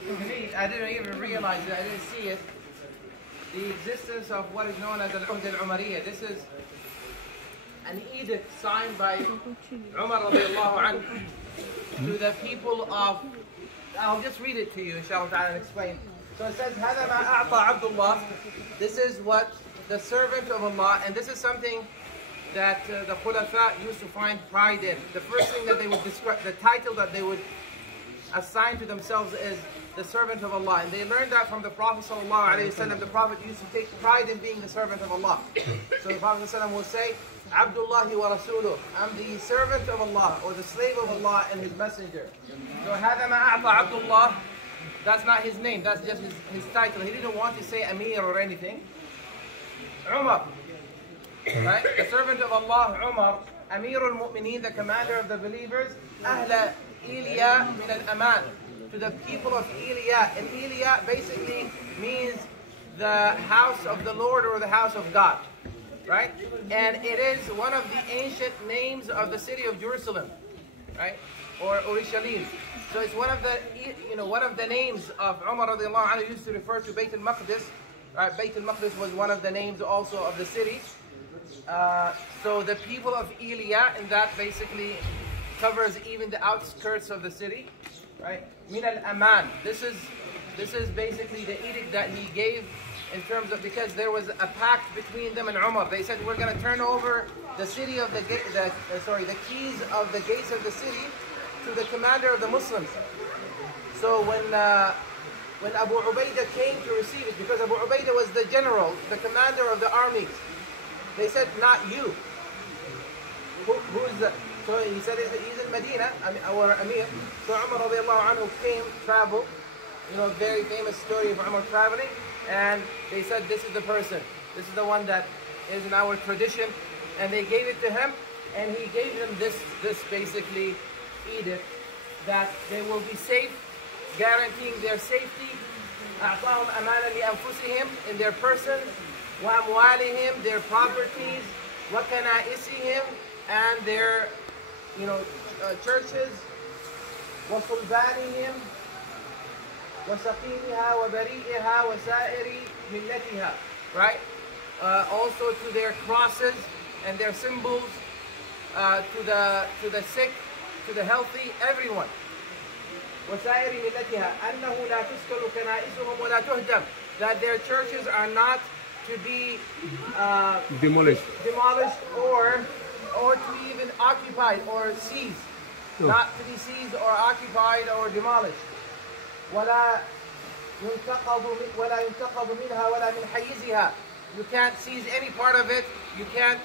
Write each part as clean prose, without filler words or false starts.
I didn't even realize it, I didn't see it. The existence of what is known as Al-Uhd Al-Umariyya. This is an edict signed by Umar radiallahu anhu to the people of, I'll just read it to you inshallah ta'ala and explain. So it says, هَذَا مَا أَعْطَى عَبْدُ اللَّهِ. This is what the servant of Allah, and this is something that the Khulafa used to find pride in. The first thing that they would describe, the title that they would assign to themselves is the servant of Allah. And they learned that from the Prophet ﷺ. The Prophet used to take pride in being the servant of Allah. So the Prophet ﷺ will say, Abdullahi wa Rasuluh. I'm the servant of Allah, or the slave of Allah and His messenger. So هَذَا مَا أَعْطَى عَبْدُ اللَّهِ. That's not his name, that's just his title. He didn't want to say Amir or anything. Umar, right? The servant of Allah, Umar, Amirul Mu'mineen, the commander of the believers, Ahla Iliya min al-Aman, to the people of Iliya. And Iliya basically means the house of the Lord or the house of God, right? And it is one of the ancient names of the city of Jerusalem, right? Or Urushalim. So it's one of the names of Umar radiallahu anhu used to refer to Bayt al-Maqdis. Right? Bayt al-Maqdis was one of the names also of the city. So the people of Iliya, and that basically covers even the outskirts of the city, right? Min al-Aman. This is basically the edict that he gave in terms of, because there was a pact between them and Umar. They said, we're going to turn over the city of the keys of the gates of the city to the commander of the Muslims. So when Abu Ubaidah came to receive it, because Abu Ubaidah was the general, the commander of the armies, they said, not you. Who is that? So he said, he's in Medina, or Amir. So Umar radiallahu anhu came, traveled, very famous story of Umar traveling, and they said, this is the person. This is the one that is in our tradition. And they gave it to him, and he gave them this basically edict that they will be safe, guaranteeing their safety. أعطاهم أمانا لأنفسهم, in their persons, وأموالهم, their properties, وكنائسهم, and their churches, وصلبانهم, وسقيمها وبريئها وسائر ملتها, right? Also to their crosses and their symbols, to the sick, to the healthy, everyone. وسائر ملتها أنه لا تسكن كنائسهم ولا تهدم, that their churches are not to be demolished or to even occupied or seized, not to be seized or occupied or demolished. ولا ينتقض منها ولا من حيزها. You can't seize any part of it. You can't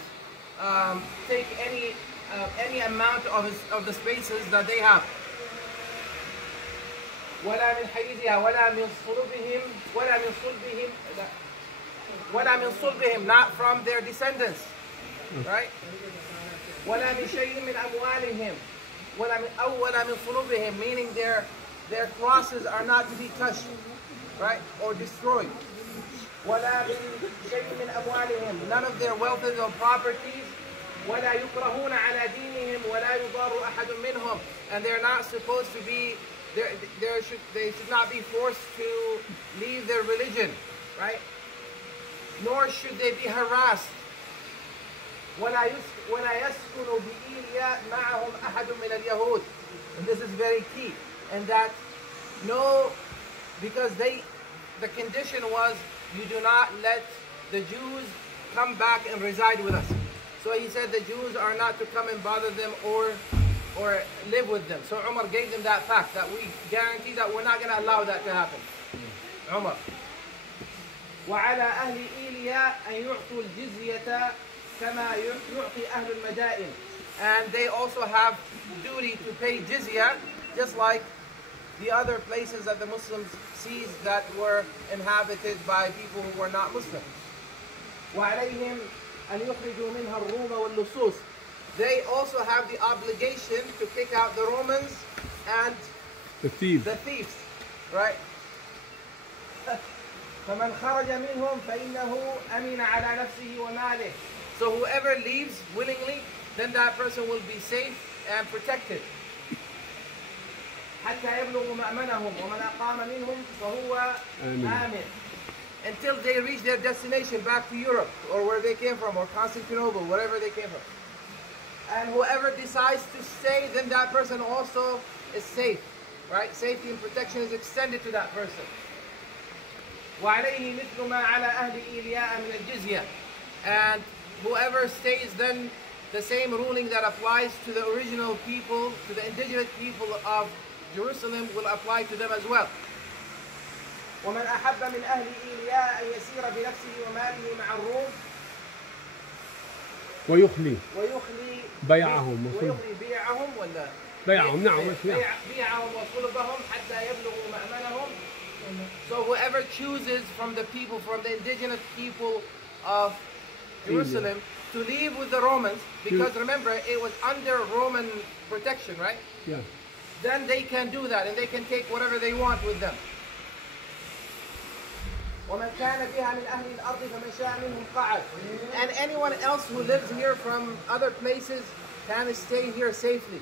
take any amount of the spaces that they have. ولا من حيزها ولا من صلبهم, not from their descendants, right? ولا من شيء من أموالهم ولا من صلبهم, meaning their crosses are not to be touched, right, or destroyed. ولا من شيء من أموالهم, none of their wealth or properties. ولا يكرهون على دينهم ولا يضار أحد منهم, and they're not supposed to be, they should not be forced to leave their religion, right? Nor should they be harassed. ولا يسكن بإيليا معهم أحد من اليهود, and this is very key, and that because the condition was, you do not let the Jews come back and reside with us. So he said the Jews are not to come and bother them or live with them. So Umar gave them that fact, that we guarantee that we're not going to allow that to happen. Umar. وعلى أهل إيليا أن يعطوا الجزية كما يعطي أهل المدائن. And they also have duty to pay jizya, just like the other places that the Muslims seized that were inhabited by people who were not Muslims. وعليهم أن يخرجوا منها الروم واللصوص. They also have the obligation to kick out the Romans and the thieves, right? فمن خرج منهم فإنه أمن على نفسه وماله. So whoever leaves willingly, then that person will be safe and protected. حتى يبلغوا مأمنهم ومن أقام منهم فهو آمن. Until they reach their destination back to Europe or where they came from or Constantinople, wherever they came from. And whoever decides to stay, then that person also is safe, right? Safety and protection is extended to that person. وعليه مثل ما على أهل إيلياء من الجزية. And whoever stays, then the same ruling that applies to the original people, to the indigenous people of Jerusalem will apply to them as well. ومن أحب من أهل إيلياء أن يسير بنفسه وماله مع الروم ويخلي بيعهم ولا بيعهم نعم بيعهم وصلبهم حتى يبلغوا مأمنهم. So whoever chooses from the people, from the indigenous people of Jerusalem to leave with the Romans, because remember it was under Roman protection, right? Yeah. Then they can do that and they can take whatever they want with them. ومن كان بها من أهل الأرض فمن شاء منهم قعد. And anyone else who lives here from other places can stay here safely.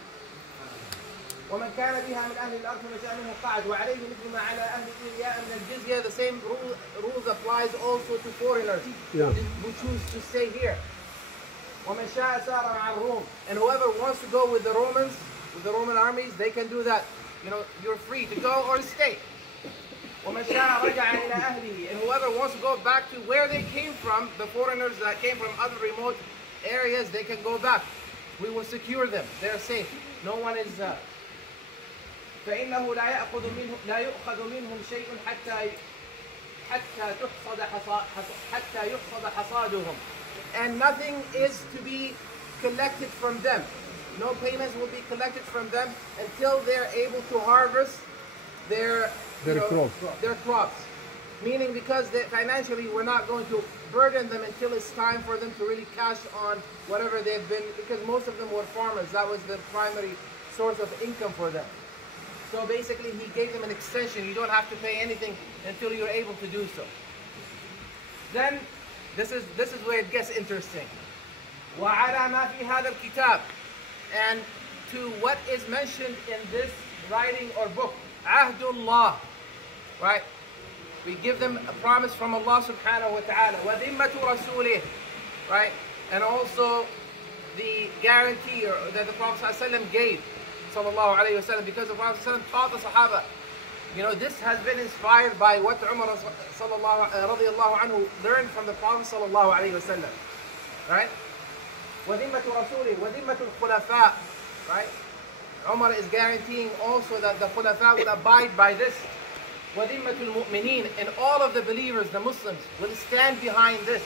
ومن كان بها من أهل الأرض فمن شاء منهم قعد وعليه مثل ما على أهل إيلياء من الجزية. The same rules applies also to foreigners who choose to stay here. ومن شاء سار مع الروم. And whoever wants to go with the Romans, with the Roman armies, they can do that. You know, you're free to go or stay. ومن شاء رجع إلى أهله. And whoever wants to go back to where they came from, the foreigners that came from other remote areas, they can go back. We will secure them. They're safe. No one is. فإنه لا يؤخذ منهم شيء حتى يحصد حصادهم. And nothing is to be collected from them. No payments will be collected from them until they're able to harvest their crops. Meaning because financially we're not going to burden them until it's time for them to really cash on whatever they've been, because most of them were farmers. That was the primary source of income for them. So basically he gave them an extension. You don't have to pay anything until you're able to do so. Then this is where it gets interesting. وعلى ما في هذا الكتاب. And to what is mentioned in this writing or book. Ahdullah. Right? We give them a promise from Allah subhanahu wa ta'ala. وَذِمَّةُ رَسُولِهِ. Right? And also the guarantee that the Prophet ﷺ gave. Sallallahu alayhi wa sallam, because the Prophet ﷺ taught the Sahaba. You know, this has been inspired by what Umar radiallahu anhu learned from the Prophet sallallahu alayhi wa sallam. Right? وَذِمَّةُ رَسُولِهِ وَذِمَّةُ الْخُلَفَاءِ. Right? Umar is guaranteeing also that the Khulafa will abide by this. وَذِمَّةُ الْمُؤْمِنِينَ. And all of the believers, the Muslims, will stand behind this.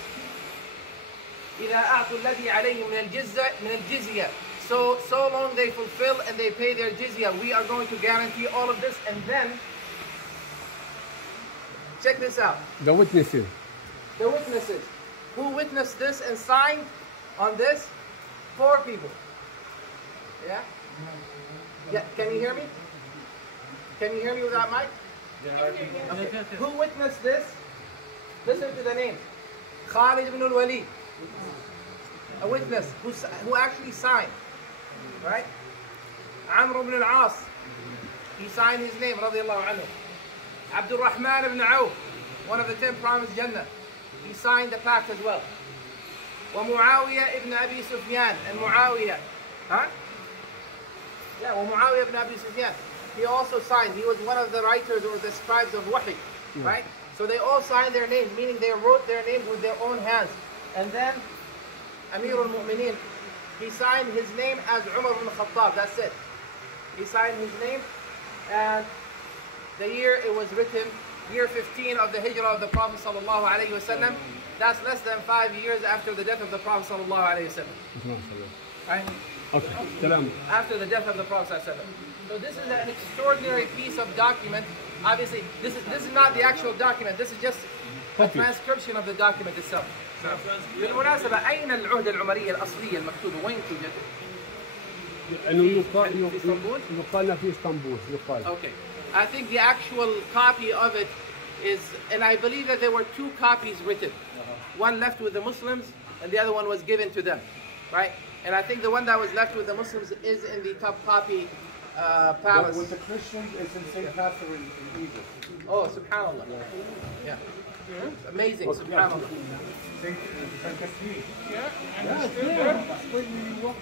إِذَا أَعْطُوا الَّذِي عَلَيْهِمْ مِنَ الْجِزْيَةِ. So long they fulfill and they pay their jizya, we are going to guarantee all of this. And then, check this out. The witnesses. The witnesses. Who witnessed this and signed on this? 4 people. Yeah? Yeah. Can you hear me? Can you hear me without mic? Okay. Who witnessed this? Listen to the name. Khalid ibn al-Walid. A witness who actually signed. Right? Amr ibn al-As. He signed his name, radiallahu anhu. Abdul Rahman ibn Auf, one of the 10 promised Jannah. He signed the pact as well. ومعاوية ibn Abi Sufyan. And Muawiyah. Huh? Yeah, ومعاوية ibn Abi Sufyan. He also signed. He was one of the writers or the scribes of Wahi. Right? So they all signed their names, meaning they wrote their names with their own hands. And then Amir al-Mu'mineen, he signed his name as Umar ibn Khattab. That's it. He signed his name, and the year it was written, year 15 of the Hijrah of the Prophet sallallahu alaihi wasallam. That's less than 5 years after the death of the Prophet sallallahu alaihi wasallam. Right? Okay. After the death of the Prophet sallallahu alaihi wasallam. So this is an extraordinary piece of document. Obviously, this is not the actual document. This is just a transcription of the document itself. بالمناسبة أين العهدة العمرية الأصلية المكتوبة؟ وين توجد؟ يقال في اسطنبول. Okay. I think the actual copy of it is, and I believe that there were 2 copies written. One left with the Muslims, and the other one was given to them, right? And I think the one that was left with the Muslims is in the top copy palace. With the Christians, it's in St. Catherine in Egypt. Oh, subhanallah. Yeah. Amazing, subhanallah. St. Catherine. Yeah, and it's still there.